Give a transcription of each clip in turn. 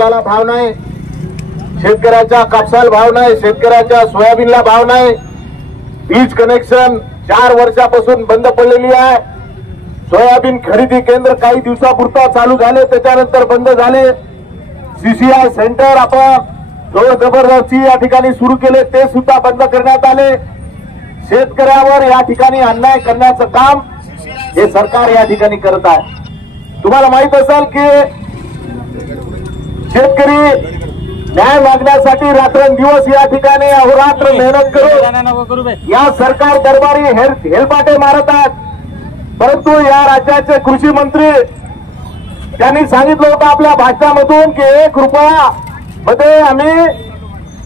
ला भाव नाही, शेतकऱ्याच्या कापसाला भाव नाही, शेतकऱ्याच्या सोयाबीनला भाव नाही, वीज कनेक्शन 4 वर्षापासून बंद पडलेली आहे। सोयाबीन खरेदी केंद्र काही दिवसापुरता चालू झाले, त्याच्यानंतर बंद झाले। सीसीआय सेंटर आपण जोर जबरदस्ती या ठिकाणी सुरू केले, ते सुद्धा बंद करण्यात आले। शेतकऱ्यावर या ठिकाणी अन्याय करण्याचं काम हे सरकार या ठिकाणी करत आहे। तुम्हाला माहित असेल की शेतकरी न्याय मागण्यासाठी रात्रंदिवस या ठिकाणी अहोरात्र मेहनत करून या सरकार दरबारी हेलपाटे मारत आहेत, परंतु या राज्याचे कृषी मंत्री त्यांनी सांगितलं होतं आपल्या भाषणामधून की 1 रुपया मध्ये आम्ही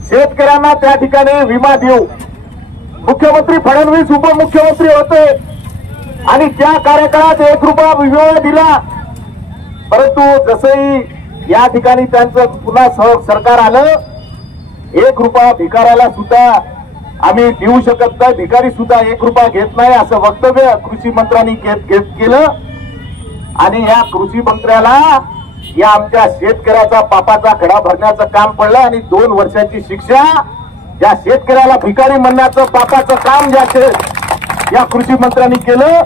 शेतकऱ्यांना त्या ठिकाणी विमा देऊ। मुख्यमंत्री फडणवीस उपमुख्यमंत्री होते आणि त्या कार्यकाळात 1 रुपया विमा दिला, परंतु जसंही या ठिकाणी त्यांचं पुन्हा सरकार आलं, 1 रुपया भिकाऱ्याला सुद्धा आम्ही देऊ शकत नाही, भिकारी सुद्धा 1 रुपया घेत नाही असं वक्तव्य कृषी मंत्र्यांनी केलं। आणि या कृषी मंत्र्याला या आमच्या शेतकऱ्याचा पापाचा खडा भरण्याचं काम पडलं आणि 2 वर्षाची शिक्षा या शेतकऱ्याला भिकारी म्हणण्याचं पापाचं काम ज्याचे या कृषी मंत्र्यांनी केलं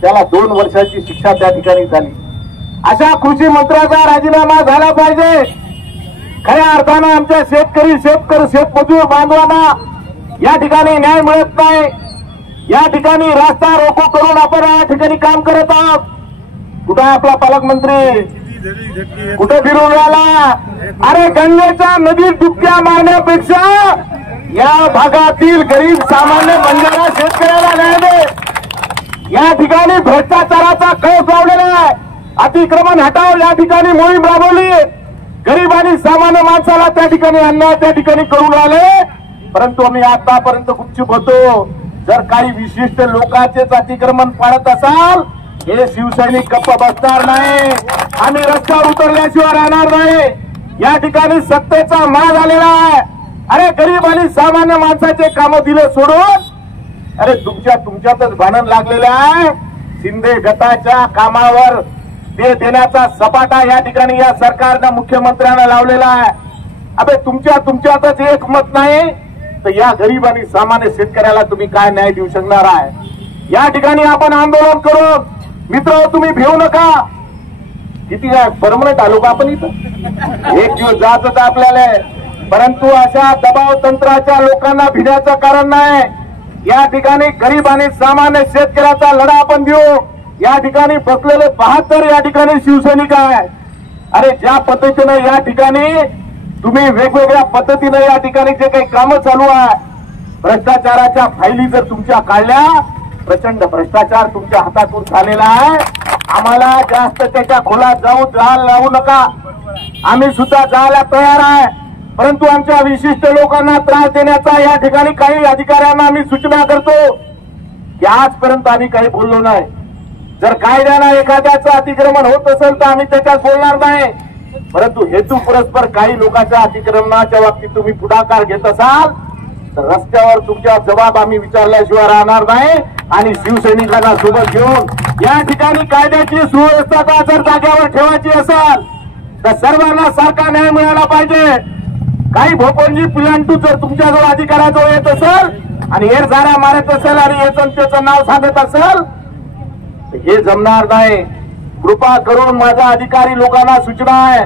त्याला 2 वर्षाची शिक्षा त्या ठिकाणी झाली। अशा कृषी मंत्र्याचा राजीनामा झाला पाहिजे। खऱ्या अर्थानं आमच्या शेतमजूर बांधवांना या ठिकाणी न्याय मिळत नाही। या ठिकाणी रास्ता रोको करून आपण या ठिकाणी काम करत आहोत। कुठे आपला पालकमंत्री कुठे फिरून राहिला? अरे गंगेच्या नदीत डुबक्या मारण्यापेक्षा या भागातील गरीब सामान्य बंजारा शेतकऱ्याला न्याय दे। या ठिकाणी भ्रष्टाचाराचा कळस लावलेला आहे, अतिक्रमण हटाव या ठिकाणी मोहीम राबवली, गरीब आणि सामान्य माणसाला त्या ठिकाणी अन्याय त्या ठिकाणी करून राहिले, परंतु आम्ही आतापर्यंत गुपचूप होतो। जर काही विशिष्ट लोकांचेच अतिक्रमण पाळत असाल हे शिवसैनिक गप्प बसणार नाही, आम्ही रस्त्यावर उतरल्याशिवाय राहणार नाही। या ठिकाणी सत्तेचा माज आलेला आहे। अरे गरीब आणि सामान्य माणसाचे काम दिले सोडून अरे तुमच्यातच भांडण लागलेले आहे। शिंदे गटाच्या कामावर ते देण्याचा सपाटा या ठिकाणी या सरकारनं मुख्यमंत्र्यांना लावलेला आहे। अबे तुमच्यातच एक मत नाही तर या गरीब आणि सामान्य शेतकऱ्याला तुम्ही काय न्याय देऊ शकणार आहे? या ठिकाणी आपण आंदोलन करून मित्र तुम्ही भिवू नका। किती परमनंट आलो का आपण इथं? 1 दिवस जात होता आपल्याला, परंतु अशा दबाव तंत्राच्या लोकांना भिण्याचं कारण नाही। या ठिकाणी गरीब आणि सामान्य शेतकऱ्याचा लढा आपण देऊ। या ठिकाणी बसलेले 72 या ठिकाणी शिवसैनिक आहे। अरे ज्या पद्धतीने या ठिकाणी तुम्ही वेगवेगळ्या पद्धतीने या ठिकाणी जे काही कामं चालू आहे, भ्रष्टाचाराच्या फायली जर तुमच्या काढल्या, प्रचंड भ्रष्टाचार तुमच्या हातातून झालेला आहे। आम्हाला जास्त त्याच्या खोलात जायला लावू नका, आम्ही सुद्धा जायला तयार आहे, परंतु आमच्या विशिष्ट लोकांना त्रास देण्याचा या ठिकाणी काही अधिकाऱ्यांना आम्ही सूचना करतो की आजपर्यंत आम्ही काही बोललो नाही। जर कायद्यानं एखाद्याचं अतिक्रमण होत असेल तर आम्ही त्याच्यात बोलणार नाही, परंतु हेतू परस्पर काही लोकांच्या अतिक्रमणाच्या बाबतीत तुम्ही पुढाकार घेत असाल तर रस्त्यावर तुमचा जबाब आम्ही विचारल्याशिवाय राहणार नाही। आणि शिवसैनिकांना सोबत घेऊन या ठिकाणी कायद्याची सुव्यवस्था जर जाग्यावर ठेवायची असेल तर सर्वांना सारखा न्याय मिळाला पाहिजे। काही भोपणजी पिलांटू जर तुमच्याजवळ अधिकाराजवळ येत असेल आणि हेरझाऱ्या मारत असेल आणि याचं त्याचं नाव सांगत असेल हे जमणार नाही। कृपा करून माझा अधिकारी लोकांना सूचना आहे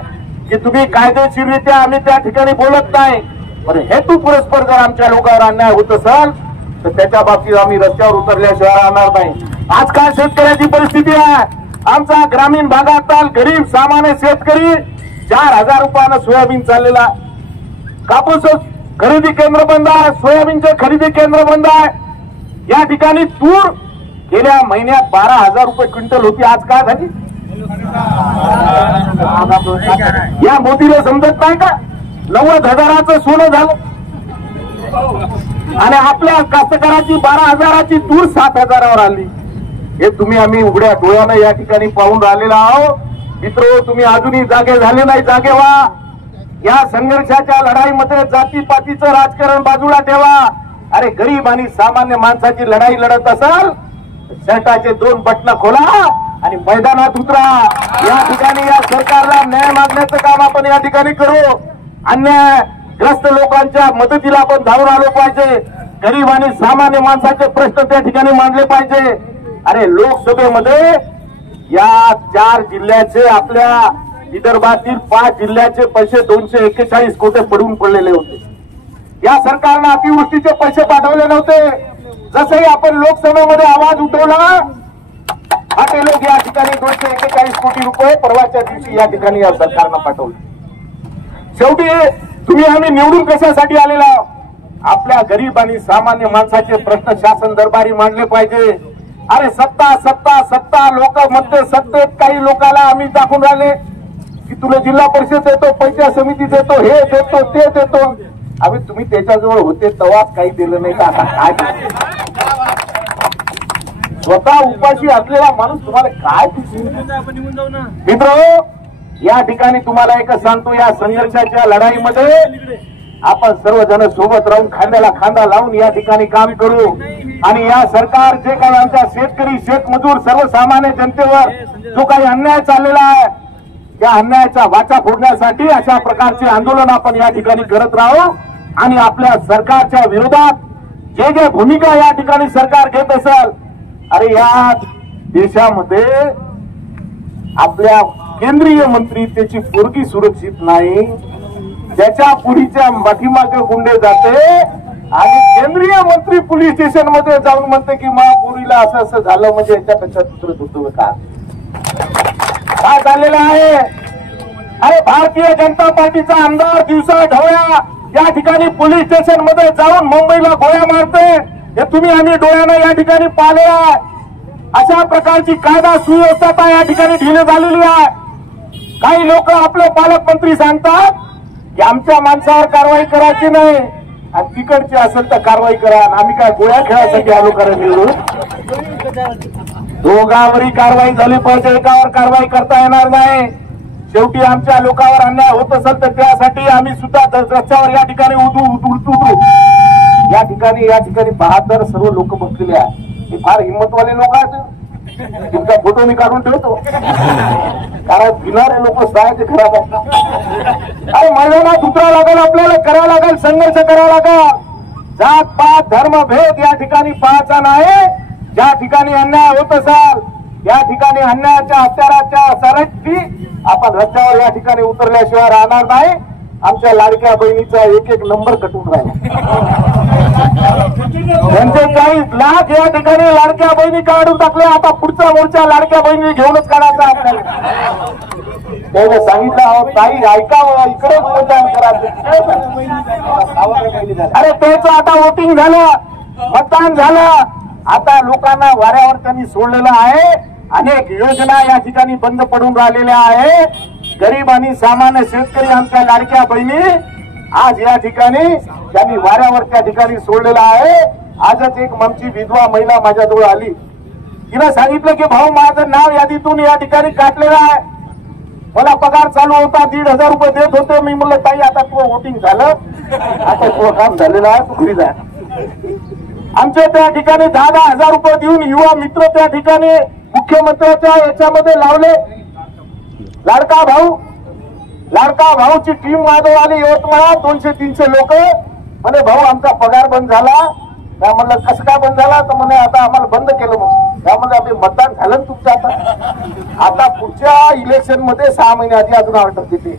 की तुम्ही कायदेशीररित्या आम्ही त्या ठिकाणी बोलत नाही, पण हेतू पुरस्पर जर आमच्या लोकांवर अन्याय होत असेल तर त्याच्या बाबतीत आम्ही रस्त्यावर उतरल्याशिवाय राहणार नाही। आज काय शेतकऱ्याची परिस्थिती आहे? आमचा ग्रामीण भागातील गरीब सामान्य शेतकरी 4000 रुपयानं सोयाबीन चाललेला, कापूस खरेदी केंद्र बंद आहे, सोयाबीनचे खरेदी केंद्र बंद आहे। या ठिकाणी तूर गेल्या महिन्यात 12000 रुपये क्विंटल होती, आज काय झाली? या मोदीला समजत नाही का? 90,000चं सोनं झालं आणि आपल्या कास्तकाराची 12,000ची तूर 7,000वर आली। हे तुम्ही आम्ही उघड्या डोळ्यानं या ठिकाणी पाहून राहिलेला आहोत। मित्र तुम्ही अजूनही जागे झाले नाही, जागे व्हा। या संघर्षाच्या लढाईमध्ये जातीपातीचं राजकारण बाजूला ठेवा। अरे गरीब आणि सामान्य माणसाची लढाई लढत असाल शर्टाचे 2 बटन खोला आणि मैदानात उतरा। या ठिकाणी या सरकारला न्याय मागण्याचं काम आपण या ठिकाणी करू। अन्यायग्रस्त लोकांच्या मदतीला आपण धावून आलो पाहिजे। गरीब आणि सामान्य माणसाचे प्रश्न त्या ठिकाणी मांडले पाहिजे। अरे लोकसभेमध्ये या 4 जिल्ह्याचे आपल्या विदर्भातील 5 जिल्ह्याचे पैसे 241 कोटी पडून पडलेले होते। या सरकारने अतिवृष्टीचे पैसे पाठवले नव्हते। जसंही आपण लोकसभेमध्ये आवाज उठवला ते लोक या ठिकाणी 241 कोटी रुपये परवाच्या दिवशी या ठिकाणी या सरकारनं पाठवले। शेवटी तुम्ही आम्ही निवडून कशासाठी आलेला? आपल्या गरीब आणि सामान्य माणसाचे प्रश्न शासन दरबारी मांडले पाहिजे। अरे सत्ता सत्ता सत्ता लोक म्हणते, सत्तेत काही लोकांना आम्ही दाखवून राहिले की तुला जिल्हा परिषद देतो, पंचायत समिती देतो, हे देतो ते देतो। आम्ही तुम्ही त्याच्याजवळ होते तेव्हाच काही दिलं नाही, तर आता काय? स्वतः उपाशी असलेला माणूस तुम्हाला काय? मित्र या ठिकाणी तुम्हाला एक सांगतो, या संघर्षाच्या लढाईमध्ये आपण सर्वजण सोबत राहून खांद्याला खांदा लावून या ठिकाणी काम करू। आणि या सरकार जे काही आमच्या शेतकरी शेतमजूर सर्वसामान्य जनतेवर जो काही अन्याय चाललेला आहे त्या अन्यायाचा वाचा फोडण्यासाठी अशा प्रकारचे आंदोलन आपण या ठिकाणी करत राहू। आणि आपल्या सरकारच्या विरोधात जे जे भूमिका या ठिकाणी सरकार घेत असेल, अरे या देशामध्ये आपल्या केंद्रीय मंत्री त्याची पोरगी सुरक्षित नाही, त्याच्या पुढीच्या पाठीमागे गुंडे जाते आणि केंद्रीय मंत्री पोलीस स्टेशन मध्ये जाऊन म्हणते की महापुरीला असं असं झालं, म्हणजे याच्यापेक्षा दुसरं होतं का? काय झालेलं आहे? अरे भारतीय जनता पार्टीचा आमदार दिवसा ढवळ्या या ठिकाणी पोलीस स्टेशन मध्ये जाऊन मुंबईला गोळ्या मारते, हे तुम्ही आम्ही डोळ्यानं या ठिकाणी पाहिले आहे। अशा प्रकारची कायदा सुव्यवस्था या ठिकाणी ढिली झालेली आहे। काही लोक आपले पालकमंत्री सांगतात की आमच्या माणसावर कारवाई करायची नाही आणि तिकडची असेल तर कारवाई करा। आम्ही काय गोळ्या खेळायसाठी आलो करायला? दोघांवरही कारवाई झाली पाहिजे, एकावर कारवाई करता येणार नाही। शेवटी आमच्या लोकांवर अन्याय होत असेल तर त्यासाठी आम्ही सुद्धा रस्त्यावर या ठिकाणी उतरू। या ठिकाणी 72 सर्व लोक बसलेले आहेत। हे फार हिंमतवाले लोक आहेत, तुमचा फोटो मी काढून ठेवतो, कारण भिणारे लोक सहायचे खराब आहेत। अरे मैदानात उतरावं लागेल, आपल्याला करावं लागेल, संघर्ष करावा लागेल। जात पात धर्म भेद या ठिकाणी पाहायचा नाही। ज्या ठिकाणी अन्याय होत असेल या ठिकाणी अन्यायाच्या हत्याराच्या सरकती आपण रस्त्यावर या ठिकाणी उतरल्याशिवाय राहणार नाही। आमच्या लाडक्या बहिणीचा एक नंबर कटून राहिला। 45 लाख या ठिकाणी लाडक्या बहिणी काढून टाकले। आता पुढचा मोर्चा लाडक्या बहिणी घेऊनच काढायचा आपल्याला। त्याने सांगितलं अहो ताई ऐकावं, इकडेच मतदान करायचं। अरे त्याचं आता वोटिंग झालं, मतदान झालं, आता लोकांना वाऱ्यावर त्यांनी सोडलेलं आहे। अनेक योजना या ठिकाणी बंद पडून राहिलेल्या आहे। गरीब आणि सामान्य शेतकरी आमच्या लाडक्या बहिणी आज या ठिकाणी त्यांनी वाऱ्यावर त्या ठिकाणी सोडलेला आहे। आजच एक आमची विधवा महिला माझ्याजवळ आली, तिने सांगितलं की भाऊ माझं नाव यादीतून या ठिकाणी काढलेलं आहे, मला पगार चालू होता 1,500 रुपये देत होते। मी म्हणलं ताई आता तुझं वोटिंग झालं, आता तुझं काम झालेलं आहे, तू घरी जा। आमच्या त्या ठिकाणी 10,000 रुपये देऊन युवा मित्र त्या ठिकाणी मुख्यमंत्र्याच्या याच्यामध्ये लावले। लाडका भाऊची टीम माधव आली यवतमाळात, 200-300 लोक म्हणे भाऊ आमचा पगार बंद झाला। त्या म्हणलं कसं काय बंद झाला? तर म्हणे आता आम्हाला बंद केलं। मग त्यामध्ये आपले मतदान झालं तुमचं, आता पुढच्या इलेक्शन मध्ये 6 महिने आधी अजून ऑर्डर देते।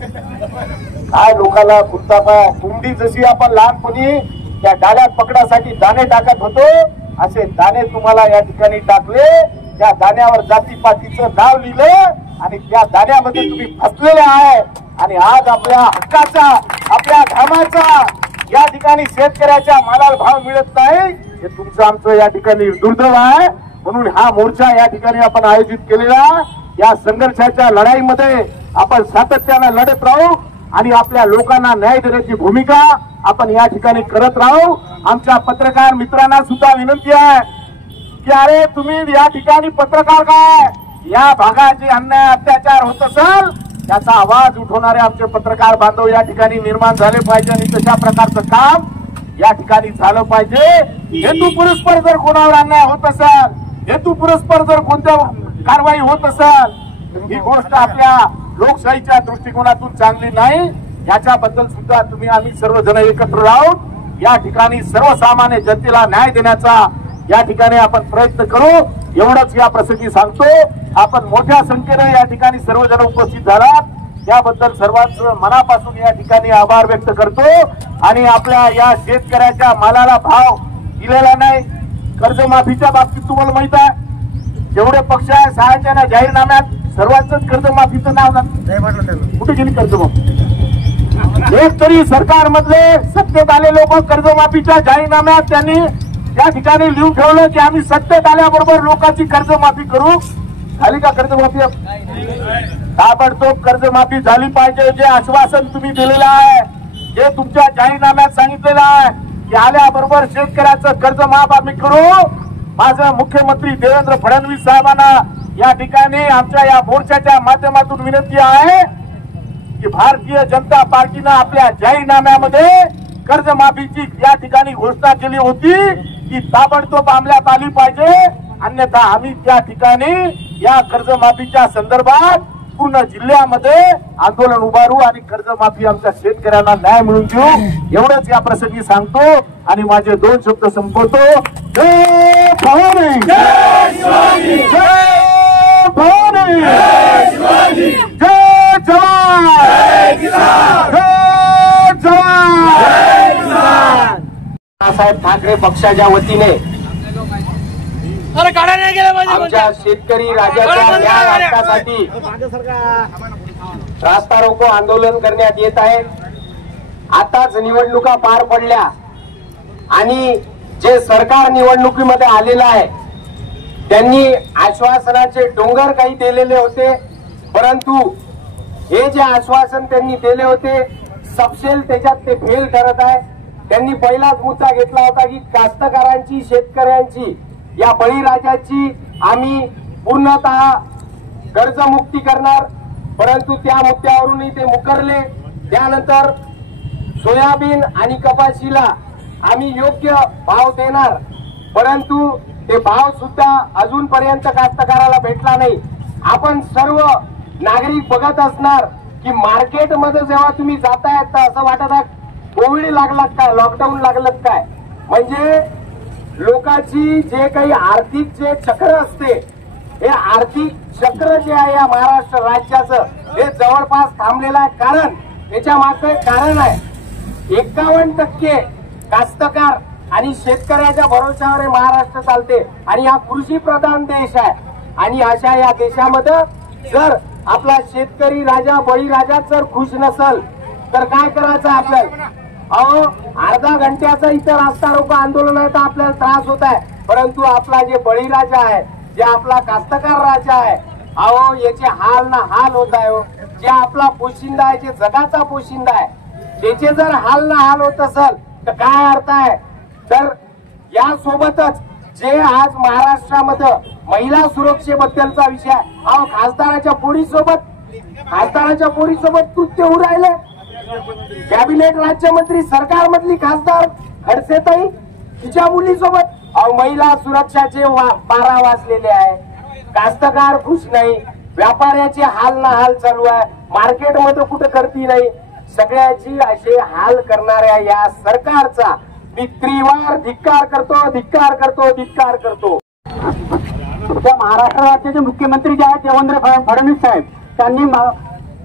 काय लोकांना खुलता पाय, कुंडी जशी आपण लहानपणी त्या डाल्यात पकडासाठी दाणे टाकत होतो, असे दाणे तुम्हाला या ठिकाणी टाकले। त्या दाण्यावर जातीपातीचं नाव लिहिलं आणि त्या दाण्यामध्ये तुम्ही फसलेले आहे। आणि आज आपल्या हक्काचा, आपल्या घामाचा या ठिकाणी शेतकऱ्याच्या मालाला भाव मिळत नाही, हे तुमचं आमचं या ठिकाणी दुर्दैव आहे। म्हणून हा मोर्चा या ठिकाणी आपण आयोजित केलेला। या संघर्षाच्या लढाईमध्ये आपण सातत्याने लढत राहू आणि आपल्या लोकांना न्याय देण्याची भूमिका आपण या ठिकाणी करत राहू। आमच्या पत्रकार मित्रांना सुद्धा विनंती आहे की अरे तुम्ही या ठिकाणी पत्रकार काय, या भागात जे अन्याय अत्याचार होत असेल त्याचा आवाज उठवणारे आमचे पत्रकार बांधव या ठिकाणी निर्माण झाले पाहिजे आणि तशा प्रकारचं काम या ठिकाणी झालं पाहिजे। हेतुपुरस्पर जर कोणावर अन्याय होत असेल, हेतुपुरस्पर जर कोणत्या कारवाई होत असेल ही गोष्ट आपल्या लोकशाहीच्या दृष्टिकोनातून चांगली नाही। याच्याबद्दल सुद्धा तुम्ही आम्ही सर्वजण एकत्र राहून या ठिकाणी सर्वसामान्य जनतेला न्याय देण्याचा या ठिकाणी आपण प्रयत्न करू एवढंच या प्रसंगी सांगतो। आपण मोठ्या संख्येने या ठिकाणी सर्वजण उपस्थित झालात त्याबद्दल सर्वांचं मनापासून या ठिकाणी आभार व्यक्त करतो। आणि आपल्या या शेतकऱ्याच्या मालाला भाव दिलेला नाही। कर्जमाफीच्या बाबतीत तुम्हाला माहित आहे जेवढे पक्ष आहे सहाय्याच्या जाहीरनाम्यात सर्वांचंच कर्जमाफीचं नाव नाही कुठे गेली कर्जमाफी। एक तरी सरकारमधले सत्तेत आले लोक कर्जमाफीच्या जाहीरनाम्यात त्यांनी त्या ठिकाणी लिहून ठेवलं की आम्ही सत्तेत आल्याबरोबर लोकांची कर्जमाफी करू। झाली का कर्जमाफी? ताबडतोब कर्जमाफी झाली पाहिजे। जे आश्वासन तुम्ही दिलेलं आहे जे तुमच्या जाहीरनाम्यात सांगितलेलं आहे की आल्याबरोबर शेतकऱ्याचं कर्ज माफ आम्ही करू। माझं मुख्यमंत्री देवेंद्र फडणवीस साहेबांना या ठिकाणी आमच्या या मोर्चाच्या माध्यमातून विनंती आहे की भारतीय जनता पार्टीनं आपल्या जाहीरनाम्यामध्ये कर्जमाफीची या ठिकाणी घोषणा केली होती की ताबडतोब अंमलात आली पाहिजे, अन्यथा आम्ही त्या ठिकाणी या कर्जमाफीच्या संदर्भात पूर्ण जिल्ह्यामध्ये आंदोलन उभारू आणि कर्जमाफी आमच्या शेतकऱ्यांना न्याय मिळवून देऊ एवढंच या प्रसंगी सांगतो आणि माझे 2 शब्द संपवतो। जय भवानी, जय शिवाजी, जय भवानी, जय शिवाजी, जय जवान, जय किसान, जय जवान, जय किसान। बाळासाहेब ठाकरे पक्षाच्या वतीने आमच्या शेतकरी राजाच्या न्याय हक्कासाठी रास्ता रोको आंदोलन करण्यात येत आहे। आताच निवडणुका पार पडल्या आणि जे सरकार निवडणुकीमध्ये आलेलं आहे त्यांनी आश्वासनाचे डोंगर काही दिलेले होते, परंतु हे जे आश्वासन त्यांनी दिले होते सपशेल त्याच्यात ते फेल ठरत आहे। त्यांनी पहिलाच मुद्दा घेतला होता की कास्तकारांची शेतकऱ्यांची या बळीराजाची आम्ही पूर्णतः कर्जमुक्ती करणार, परंतु त्या मुद्द्यावरूनही ते मुकरले। त्यानंतर सोयाबीन आणि कपाशीला आम्ही योग्य भाव देणार, परंतु ते भाव सुद्धा अजूनपर्यंत कास्तकाराला भेटला नाही। आपण सर्व नागरिक बघत असणार की मार्केटमध्ये जेव्हा तुम्ही जाताय तर असं वाटत आहे कोविड लागलात काय, लॉकडाऊन लागलं काय। म्हणजे लोकांची जे काही आर्थिक जे चक्र असते हे आर्थिक चक्र जे आहे या महाराष्ट्र राज्याचं हे जवळपास थांबलेलं आहे। कारण याच्या मागे कारण आहे 51% कास्तकार आणि शेतकऱ्याच्या भरोश्यावर महाराष्ट्र चालते आणि हा कृषी प्रधान देश आहे। आणि अशा या देशामध्ये जर आपला शेतकरी राजा बळीराजा जर खुश नसेल तर काय करायचं आपल्याला? अहो अर्धा घंट्याचा इथं रास्ता रोको आंदोलन आहे तर आपल्याला त्रास होत आहे, परंतु आपला जे बळीराजा आहे जे आपला कास्तकार राजा आहे अहो याचे हाल ना हाल होत आहे। जे आपला पोशिंदा आहे जे जगाचा पोशिंदा आहे त्याचे जर हाल ना हाल होत असेल तर काय अर्थ आहे? तर यासोबतच जे आज महाराष्ट्रामध्ये महिला सुरक्षेबद्दलचा विषय अहो खासदाराच्या पोरीसोबत कृत्य होऊ राहिले। कॅबिनेट राज्यमंत्री सरकारमधली खासदार खडसेताई तिच्या मुलीसोबत महिला सुरक्षाचे 12 वाजलेले आहे। कास्तकार खुश नाही, व्यापाऱ्याचे हाल ना हाल चालू आहे, मार्केटमध्ये कुठे करती नाही। सगळ्याची असे हाल करणाऱ्या या सरकारचा मी त्रिवार धिक्कार करतो। त्या महाराष्ट्र राज्याचे मुख्यमंत्री जे आहेत देवेंद्र फडणवीस साहेब त्यांनी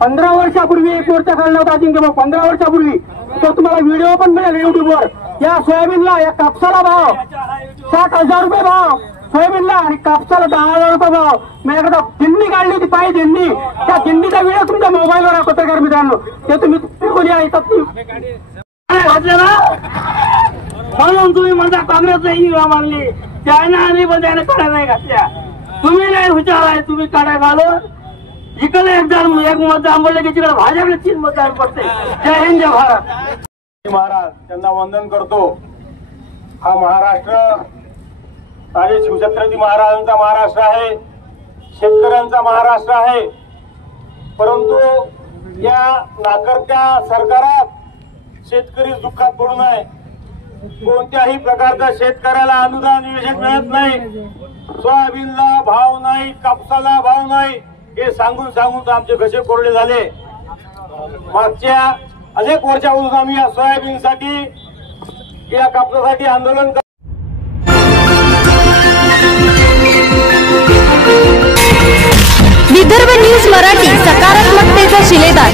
15 वर्षापूर्वी एक मोर्चा काढला होता। अजिंक्य 15 वर्षापूर्वी तो तुम्हाला व्हिडिओ पण मिळेल युट्यूबवर। या सोयाबीनला या कापसाला भाव 60,000 रुपये भाव सोयाबीनला आणि कापसाला 10,000 रुपये भाव। मी एकदा दिंडी काढली होती पायी दिंडी, त्या दिंडीचा व्हिडिओ तुमच्या मोबाईलवर आहे पत्रकार मित्रांनो, ते तुम्ही कोणी ऐकत म्हणून तुम्ही म्हणता काँग्रेसला ही मानली त्यानं आम्ही पण त्याने काढा नाही घातल्या। तुम्ही नाही हुशार आहे, तुम्ही काढा घालून इकडे एक मतदान बोलले की तिकडे भाजपला 3 मतदान पडते। जय हिंद जय भारत। महाराज त्यांना वंदन करतो। हा महाराष्ट्र आणि शिवछत्रपती महाराजांचा महाराष्ट्र आहे, शेतकऱ्यांचा महाराष्ट्र आहे, परंतु या नाकर्त्या सरकारात शेतकरी दुःखात पडू नये। कोणत्याही प्रकारचा शेतकऱ्याला अनुदान योजना मिळत नाही। सोयाबीनला भाव नाही, कापसाला भाव नाही, हे सांगून सांगून आमचे घसे कोरडे झाले. मागच्या अनेक वर्षापासून आम्ही या सोयाबीनसाठी, या कापसासाठी आंदोलन